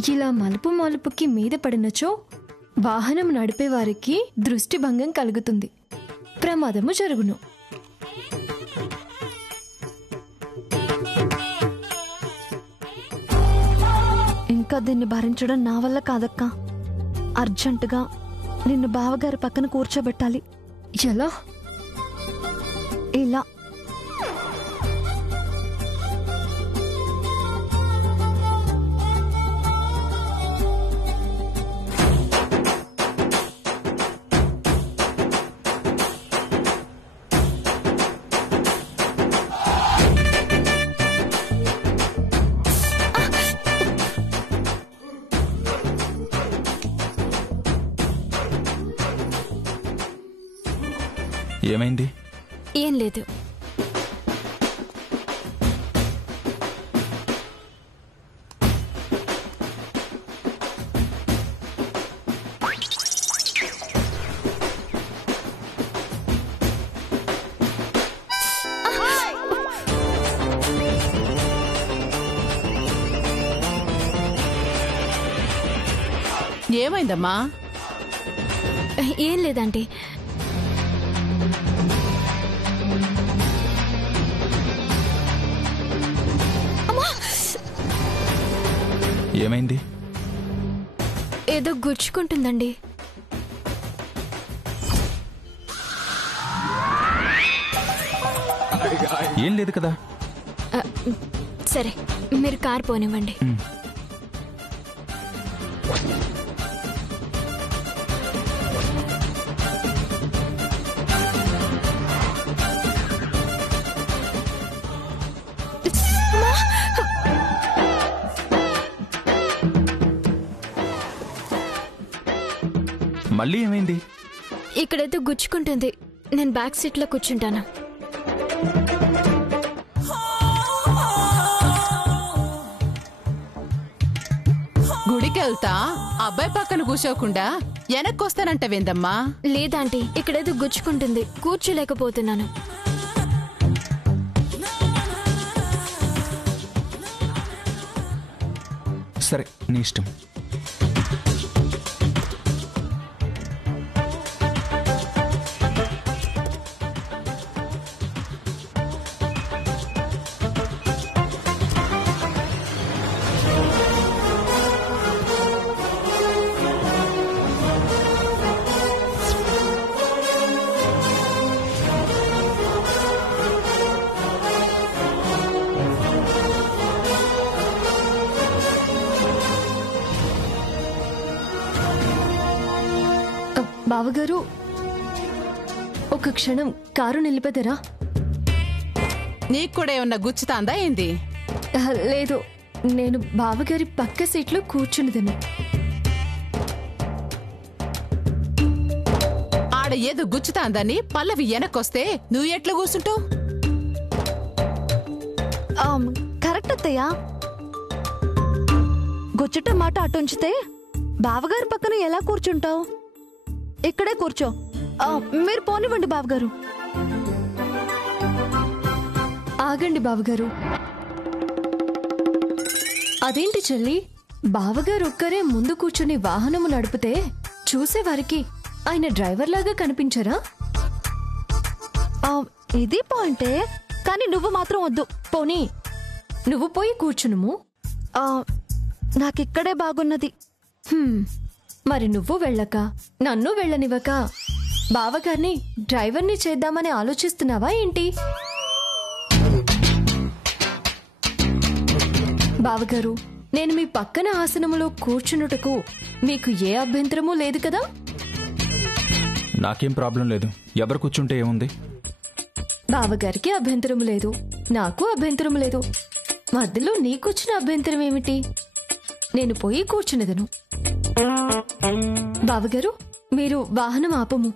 ఇలా మలుపు మలుపుకి మీద పడినచో వాహనం నడిపేవారికి దృష్టి భంగం కలుగుతుంది, ప్రమాదము జరుగును. ఇంకా దీన్ని భరించడం నా వల్ల కాదక్కా. అర్జెంటుగా నిన్ను బావగారి పక్కన కూర్చోబెట్టాలి. ఎలా? ఇలా. ఏమైంది? ఏం లేదు. ఏమైందమ్మా? ఏం లేదంటే ఏమైంది? ఏదో గుచ్చుకుంటుందండి. ఏం లేదు కదా. సరే, మీరు కార్ పోనివ్వండి. మళ్ళీ ఏమైంది? ఇక్కడైతే గుచ్చుకుంటుంది. నేను బ్యాక్ సీట్ లో కూర్చుంటాను. గుడికి వెళ్తా అబ్బాయి పక్కన కూర్చోకుండా వెనక్కొస్తానంటవేందమ్మా? లేదాంటీ, ఇక్కడైతే గుచ్చుకుంటుంది, కూర్చోలేకపోతున్నాను. సరే, నీ ఇష్టం. బావగారు, ఒక క్షణం కారు నిలిపెదరా? నీకు కూడా ఏమన్నా గుచ్చుతాందా ఏంది? లేదు, నేను బావగారి పక్క సీట్లో కూర్చున్నదను. ఆడ ఏదో గుచ్చుతాందని పల్లవి వెనక్కొస్తే నువ్వు ఎట్లా కూర్చుంటావు? కరెక్ట్ అత్తయ్యా. గుచ్చుట మాట అటుంచితే బావగారి పక్కన ఎలా కూర్చుంటావు? ఇక్కడే కూర్చో. మీరు పోనివ్వండి బావగారు. ఆగండి బావగారు. అదేంటి చెల్లి, బావగారు ఒక్కరే ముందు కూర్చుని వాహనము నడిపితే చూసేవారికి ఆయన డ్రైవర్ లాగా కనిపించరా? ఇది పాయింటే, కానీ నువ్వు మాత్రం వద్దు. పోనీ నువ్వు పోయి కూర్చునుము. నాకిక్కడే బాగున్నది. మరి నువ్వు వెళ్ళక నన్ను వెళ్ళనివ్వక బావగారిని డ్రైవర్ని చేద్దామని ఆలోచిస్తున్నావా ఏంటి? బావగారు, నేను మీ పక్కన ఆసనములో కూర్చున్నటకు మీకు ఏ అభ్యంతరమూ లేదు కదా? నాకేం ప్రాబ్లం లేదు. ఎవరు కూర్చుంటే ఏముంది? బావగారికి అభ్యంతరం లేదు, నాకు అభ్యంతరం లేదు. మధ్యలో నీకొచ్చిన అభ్యంతరం ఏమిటి? నేను పోయి కూర్చునేదను. బావగారు, మీరు వాహనం ఆపము.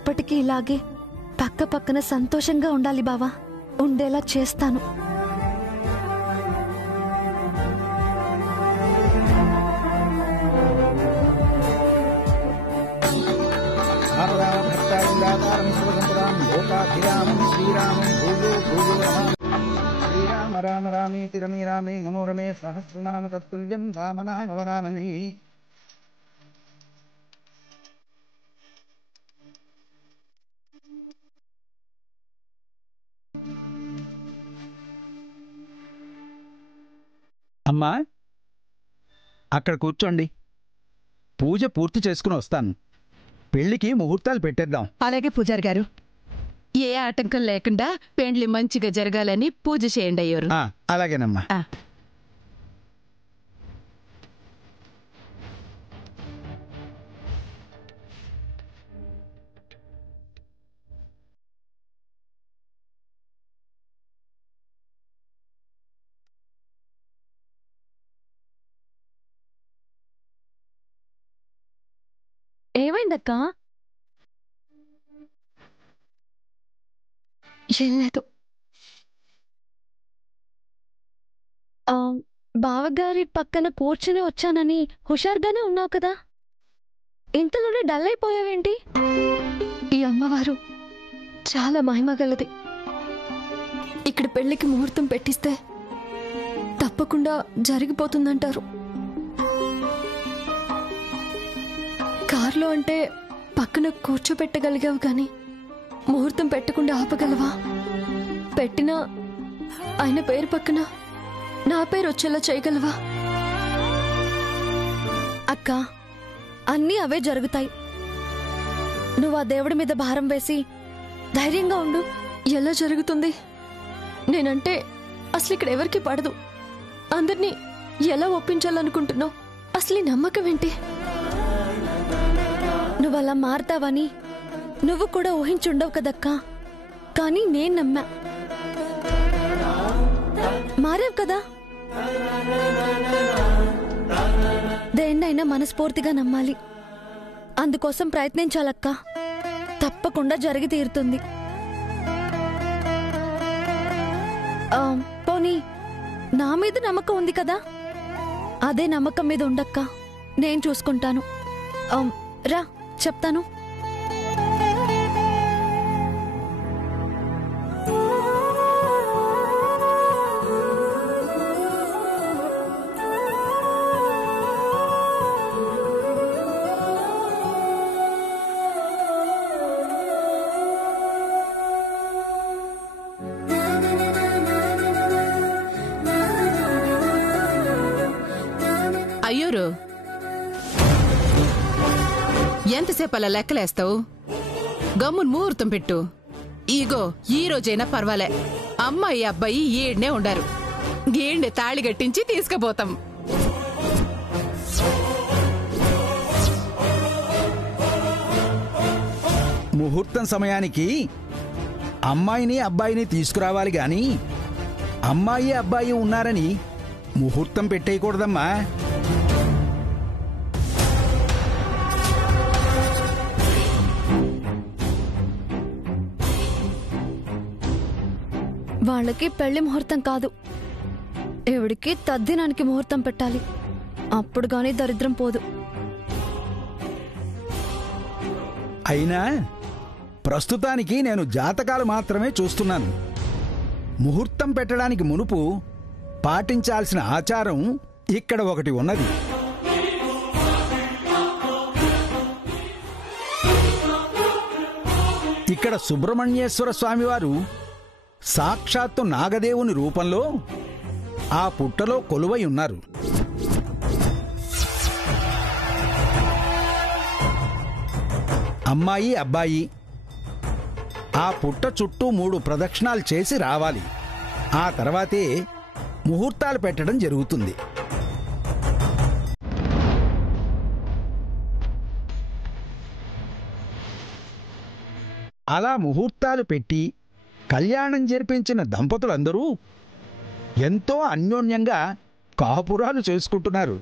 ఎప్పటికీ ఇలాగే పక్క పక్కన సంతోషంగా ఉండాలి బావా. ఉండేలా చేస్తాను. శ్రీరామ రామ రామేతి రమే రామే మనోరమే సహస్రనామ తత్తుల్యం రామనామ వరామని. అమ్మా, అక్కడ కూర్చోండి. పూజ పూర్తి చేసుకుని వస్తాను. పెళ్లికి ముహూర్తాలు పెట్టేద్దాం. అలాగే పూజారి గారు, ఏ ఆటంకం లేకుండా పెండ్లి మంచిగా జరగాలని పూజ చేయండి అయ్యారు. అలాగేనమ్మా. ఏమైందక్కా? ఏం లేదు. బావగారి పక్కన కూర్చుని వచ్చానని హుషారుగానే ఉన్నావు కదా, ఇంతలోనే డల్ అయిపోయావేంటి? ఈ అమ్మవారు చాలా మహిమగలది. ఇక్కడ పెళ్లికి ముహూర్తం పెట్టిస్తే తప్పకుండా జరిగిపోతుందంటారు. కారులో అంటే పక్కన కూర్చోపెట్టగలిగావు కానీ ముహూర్తం పెట్టకుండా ఆపగలవా? పెట్టినా ఆయన పేరు పక్కన నా పేరు వచ్చేలా చేయగలవా? అక్క, అన్నీ అవే జరుగుతాయి. నువ్వు ఆ దేవుడి మీద భారం వేసి ధైర్యంగా ఉండు. ఎలా జరుగుతుంది? నేనంటే అసలు ఇక్కడ ఎవరికి పడదు. అందరినీ ఎలా ఒప్పించాలనుకుంటున్నావు? అసలు ఈ నమ్మకం ఏంటి? నువ్వు అలా మారతావని నువ్వు కూడా ఊహించుండవు కదక్కా. కానీ నేను నమ్మా. మారావు కదా. దేన్నైనా మనస్ఫూర్తిగా నమ్మాలి. అందుకోసం ప్రయత్నించాలక్కా. తప్పకుండా జరిగి తీరుతుంది. పోనీ నా మీద నమ్మకం ఉంది కదా, అదే నమ్మకం మీద ఉండక్కా. నేను చూసుకుంటాను. రా చెప్తాను. అయ్యూరు, ఎంతసేపు అలా లెక్కలేస్తావు? గమ్మును ముహూర్తం పెట్టు. ఈగో ఈ రోజైనా పర్వాలే, అమ్మాయి అబ్బాయి ఈడ్నే ఉండారు. గీండే తాళి కట్టించి తీసుకుపోతాం. ముహూర్తం సమయానికి అమ్మాయిని అబ్బాయిని తీసుకురావాలి గాని అమ్మాయి అబ్బాయి ఉన్నారని ముహూర్తం పెట్టేయకూడదమ్మా. వాళ్ళకి పెళ్లి ముహూర్తం కాదు, ఎవడికి తద్దినానికి ముహూర్తం పెట్టాలి. అప్పుడు గాని దరిద్రం పోదు. అయినా ప్రస్తుతానికి నేను జాతకాలు మాత్రమే చూస్తున్నాను. ముహూర్తం పెట్టడానికి మునుపు పాటించాల్సిన ఆచారం ఇక్కడ ఒకటి ఉన్నది. ఇక్కడ సుబ్రహ్మణ్యేశ్వర స్వామివారు సాక్షాత్తు నాగదేవుని రూపంలో ఆ పుట్టలో కొలువై ఉన్నారు. అమ్మాయి అబ్బాయి ఆ పుట్ట చుట్టూ 3 ప్రదక్షిణాలు చేసి రావాలి. ఆ తర్వాతే ముహూర్తాలు పెట్టడం జరుగుతుంది. అలా ముహూర్తాలు పెట్టి కళ్యాణం జరిపించిన దంపతులందరూ ఎంతో అన్యోన్యంగా కాపురాలు చేసుకుంటున్నారు.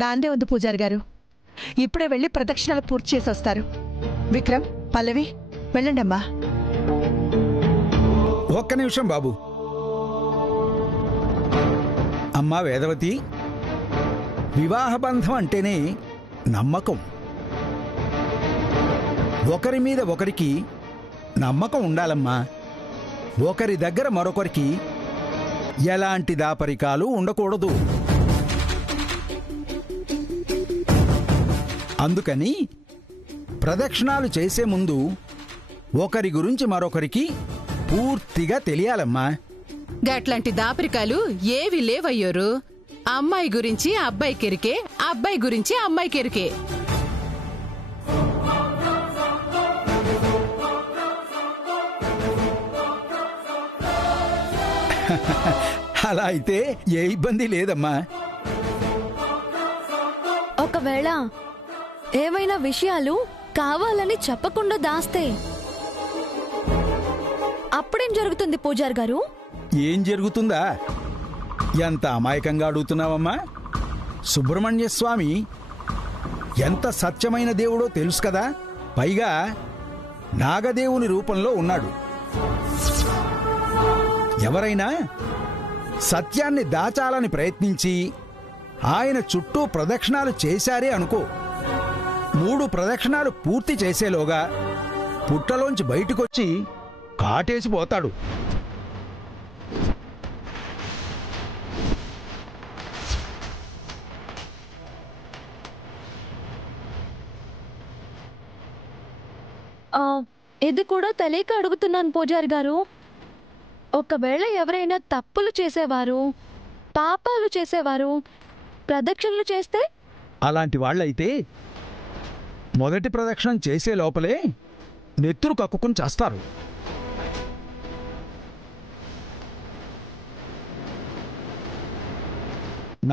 దాందే ఉంది పూజారి గారు. ఇప్పుడే వెళ్ళి ప్రదక్షిణలు పూర్తి చేసి వస్తారు. విక్రమ్, పల్లవి, వెళ్ళండమ్మా. ఒక్క నిమిషం బాబు. అమ్మా వేదవతి, వివాహ బంధం అంటేనే నమ్మకం. ఒకరి మీద ఒకరికి నమ్మకం ఉండాలమ్మా. ఒకరి దగ్గర మరొకరికి ఎలాంటి దాపరికాలు ఉండకూడదు. అందుకని ప్రదక్షిణాలు చేసే ముందు ఒకరి గురించి మరొకరికి పూర్తిగా తెలియాలమ్మా. గట్లాంటి దాపరికాలు ఏవి లేవయ్యోరు. అమ్మాయి గురించి అబ్బాయి కెరికే, అబ్బాయి గురించి అమ్మాయి కెరికే. అలా అయితే ఏ ఇబ్బంది లేదమ్మా. ఒకవేళ ఏమైనా విషయాలు కావాలని చెప్పకుండా దాస్తే అప్పుడేం జరుగుతుంది పూజారి గారు? ఏం జరుగుతుందా? ఎంత అమాయకంగా అడుగుతున్నావమ్మా. సుబ్రహ్మణ్య స్వామి ఎంత సత్యమైన దేవుడో తెలుసు కదా. పైగా నాగదేవుని రూపంలో ఉన్నాడు. ఎవరైనా సత్యాన్ని దాచాలని ప్రయత్నించి ఆయన చుట్టూ ప్రదక్షిణాలు చేశారే అనుకో, 3 ప్రదక్షిణాలు పూర్తి చేసేలోగా పుట్టలోంచి బయటకొచ్చి కాటేసిపోతాడు. ఇది కూడా తెలియక అడుగుతున్నాను పూజారి గారు. ఒకవేళ ఎవరైనా తప్పులు చేసేవారు, పాపాలు చేసేవారు ప్రదక్షిణలు చేస్తే? అలాంటి వాళ్ళైతే మొదటి ప్రదక్షిణం చేసే లోపలే నెత్తురు కక్కుకుని చేస్తారు.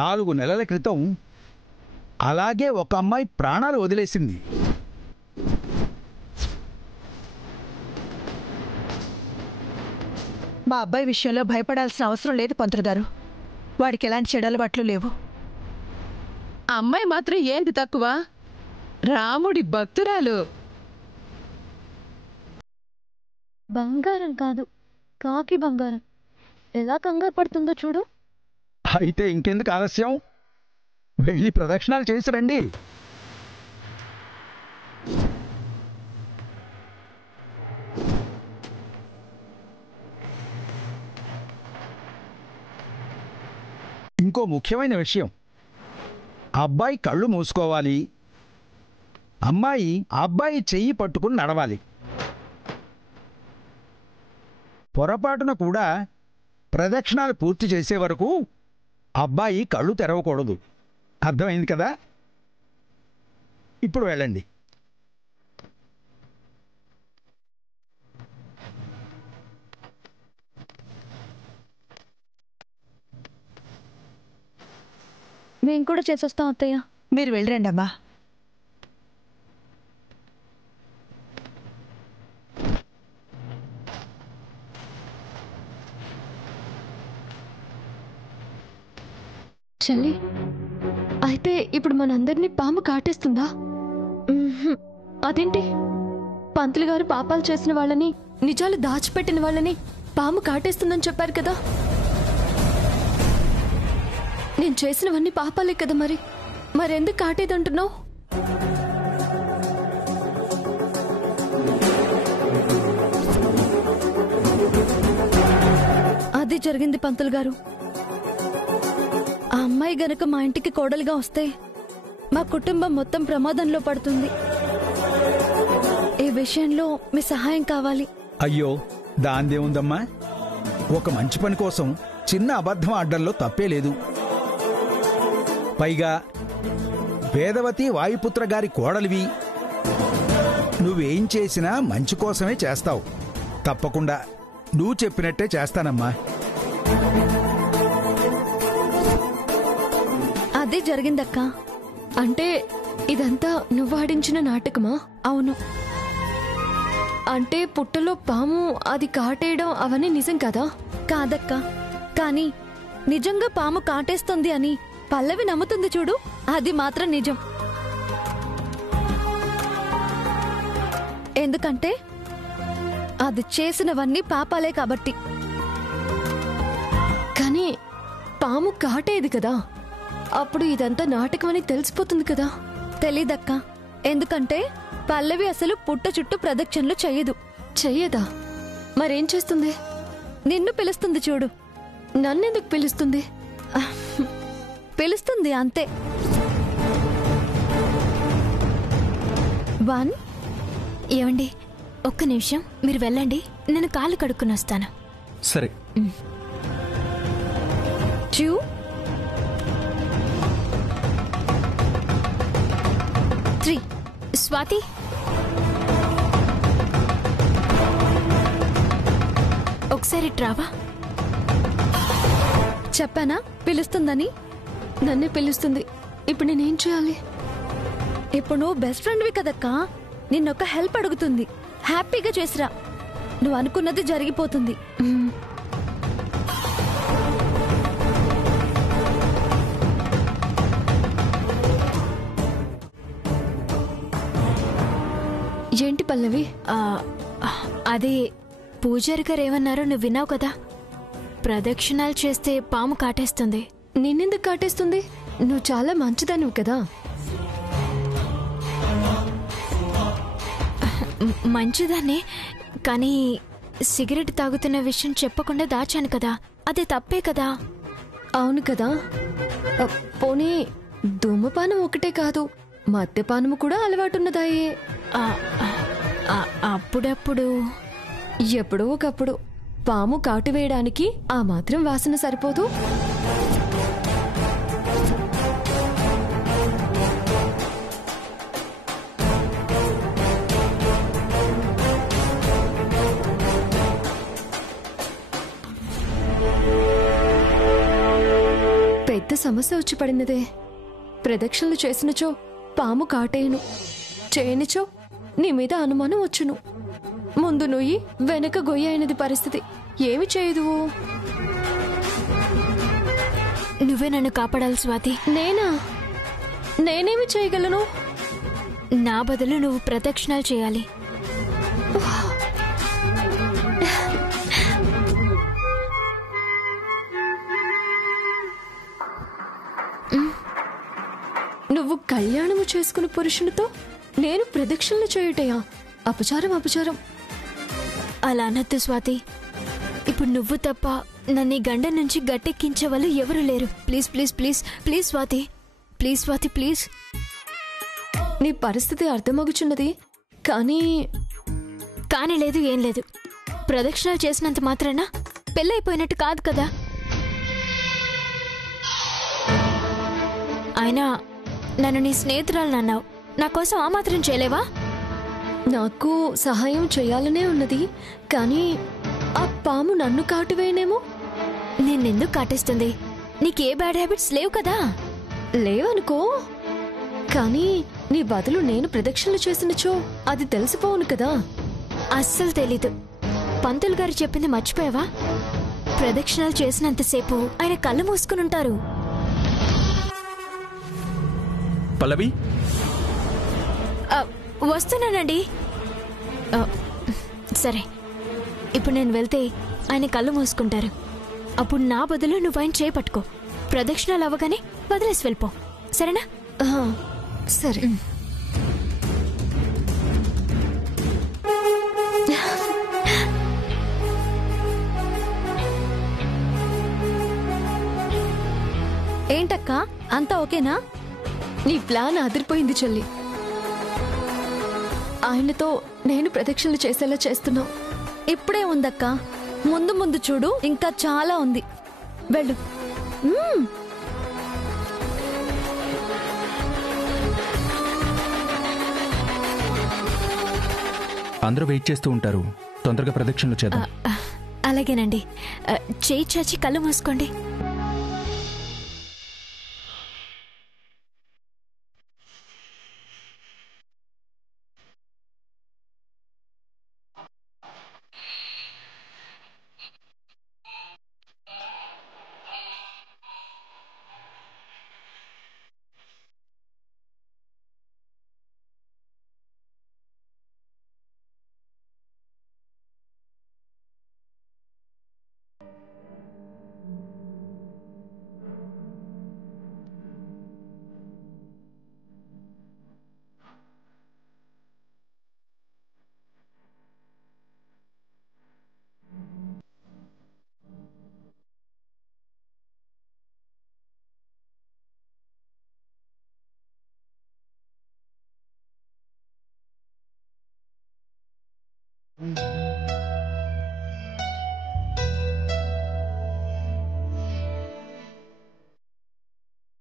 నాలుగు నెలల క్రితం అలాగే ఒక అమ్మాయి ప్రాణాలు వదిలేసింది. మా అబ్బాయి విషయంలో భయపడాల్సిన అవసరం లేదు పంతులు గారు. వాడికి ఎలాంటి చెడు అలవాట్లు లేవు. అమ్మాయి మాత్రం ఏంటి తక్కువ? రాముడి భక్తురాలు. బంగారం కాదు, కాకి బంగారం. ఎలా కంగారు పడుతుందో చూడు. అయితే ఇంకెందుకు ఆలస్యం, వెళ్ళి ప్రదక్షిణాలు చేసి రండి. ఇంకో ముఖ్యమైన విషయం, అబ్బాయి కళ్ళు మూసుకోవాలి, అమ్మాయి అబ్బాయి చెయ్యి పట్టుకుని నడవాలి. పొరపాటున కూడా ప్రదక్షిణాలు పూర్తి చేసే వరకు అబ్బాయి కళ్ళు తెరవకూడదు. అర్థమైంది కదా? ఇప్పుడు వెళ్ళండి. మేము కూడా చేసొస్తాం అత్తయ్య. మీరు వెళ్ళరండి అమ్మా. చెల్లి, అయితే ఇప్పుడు మనందరినీ పాము కాటేస్తుందా? అదేంటి? పంతులు గారు పాపాలు చేసిన వాళ్ళని, నిజాలు దాచిపెట్టిన వాళ్ళని పాము కాటేస్తుందని చెప్పారు కదా. నేను చేసినవన్నీ పాపాలే కదా, మరెందుకు కాటేదంటున్నావు? అది జరిగింది పంతులు గారు. ఆ అమ్మాయి గనక మా ఇంటికి కోడలుగా వస్తే మా కుటుంబం మొత్తం ప్రమాదంలో పడుతుంది. ఈ విషయంలో మీ సహాయం కావాలి. అయ్యో, దాందే ఉందమ్మా. ఒక మంచి పని కోసం చిన్న అబద్ధం ఆడడంలో తప్పే లేదు. పైగా వేదవతి వాయుపుత్ర గారి కోడలివి. నువ్వేం చేసినా మంచి కోసమే చేస్తావు. తప్పకుండా నువ్వు చెప్పినట్టే చేస్తానమ్మా. అదే జరిగిందక్క. అంటే ఇదంతా నువ్వు ఆడించిన నాటకమా? అవును. అంటే పుట్టలో పాము అది కాటేయడం అవన్నీ నిజం కదా? కాదక్క, కానీ నిజంగా పాము కాటేస్తుంది అని పల్లవి నమ్ముతుంది చూడు, అది మాత్రం నిజం. ఎందుకంటే అది చేసినవన్నీ పాపాలే కాబట్టి. కానీ పాము కాటేది కదా, అప్పుడు ఇదంతా నాటకమని తెలిసిపోతుంది కదా. తెలీదక్క. ఎందుకంటే పల్లవి అసలు పుట్ట చుట్టూ ప్రదక్షిణలు చెయ్యదు. చెయ్యదా? మరేం చేస్తుంది? నిన్ను పిలుస్తుంది చూడు. నన్నెందుకు పిలుస్తుంది? పిలుస్తుంది అంతే. 1 ఏమండి, ఒక్క నిమిషం మీరు వెళ్ళండి, నేను కాళ్ళు కడుక్కుని వస్తాను. సరే. 2 3 స్వాతి, ఒకసారి ట్రావా. చెప్పానా పిలుస్తుందని? నన్నే పిలుస్తుంది. ఇప్పుడు నేనేం చేయాలి? ఇప్పుడు నువ్వు బెస్ట్ ఫ్రెండ్వి కదక్కా. నిన్నొక్క హెల్ప్ అడుగుతుంది. హ్యాపీగా చేసిరా. నువ్వు అనుకున్నది జరిగిపోతుంది. ఏంటి పల్లవి? అదే పూజారి గారు ఏమన్నారో నువ్వు విన్నావు కదా, ప్రదక్షిణాలు చేస్తే పాము కాటేస్తుంది. నిన్నెందుకు కాటేస్తుంది? నువ్వు చాలా మంచిదానివి కదా. మంచిదాన్నే, కానీ సిగరెట్ తాగుతున్న విషయం చెప్పకుండా దాచాను కదా, అదే తప్పే కదా. అవును కదా. పోనీ ధూమపానం ఒకటే కాదు, మద్యపానము కూడా అలవాటున్నదాయే. అప్పుడప్పుడు ఎప్పుడో ఒకప్పుడు పాము కాటు వేయడానికి ఆ మాత్రం వాసన సరిపోదు. పెద్ద సమస్య వచ్చి పడినదే. ప్రదక్షిణలు చేసినచో పాము కాటేయను, చేయనిచో నీ మీద అనుమానం వచ్చును. ముందు నుయ్యి వెనక గొయ్యి అయినది పరిస్థితి. ఏమి చేయదు? నువ్వే నన్ను కాపాడాలి స్వాతి. నేనా? నేనేమి చేయగలను? నా బదులు నువ్వు ప్రదక్షిణాలు చేయాలి. నువ్వు కళ్యాణము చేసుకున్న పురుషునితో నేను ప్రదక్షిణలు చేయుటయా? అపచారం, అపచారం. అలా అనొద్దు స్వాతి. ఇప్పుడు నువ్వు తప్ప నన్ను ఈ గండ నుంచి గట్టెక్కించే వాళ్ళు ఎవరు లేరు. Please please please please Swathi, please Swathi, please. నీ పరిస్థితి అర్థమగుచున్నది, కానీ కానీ లేదు, ఏం లేదు. ప్రదక్షిణాలు చేసినంత మాత్రాన పెళ్ళైపోయినట్టు కాదు కదా. అయినా నన్ను నీ స్నేహితురాలు అన్నావు, నా కోసం ఆ మాత్రం చేయలేవా? నాకు సహాయం చేయాలనే ఉన్నది, కానీ ఆ పాము నన్ను కాటువేయనేమో. నిన్నెందుకు కాటేస్తుంది? నీకే బ్యాడ్ హ్యాబిట్స్ లేవు కదా. లేవనుకో, కానీ నీ బదులు నేను ప్రదక్షిణలు చేసినచో అది తెలిసిపోవును కదా. అస్సలు తెలీదు. పంతులు గారు చెప్పింది మర్చిపోయావా? ప్రదక్షిణాలు చేసినంతసేపు ఆయన కళ్ళు మూసుకుని ఉంటారు. పల్లవి, వస్తున్నానండి. సరే, ఇప్పుడు నేను వెళ్తే ఆయన కళ్ళు మూసుకుంటారు. అప్పుడు నా బదులు నువ్వు ఆయన చేపట్టుకో. ప్రదక్షిణాలు అవ్వగానే వదిలేసి వెళ్ళిపో, సరేనా? సరే. ఏంటక్క, అంతా ఓకేనా? నీ ప్లాన్ అదిరిపోయింది చెల్లి. ఆయనతో నేను ప్రదక్షిణలు చేసేలా చేస్తున్నావు. ఇప్పుడే ఉందక్క, ముందు ముందు చూడు, ఇంకా చాలా ఉంది. వెళ్ళు. అందరూ వెయిట్ చేస్తూ ఉంటారు, తొందరగా ప్రదక్షిణలు చేద్దాం. అలాగేనండి. చేయి చాచి కళ్ళు మూసుకోండి.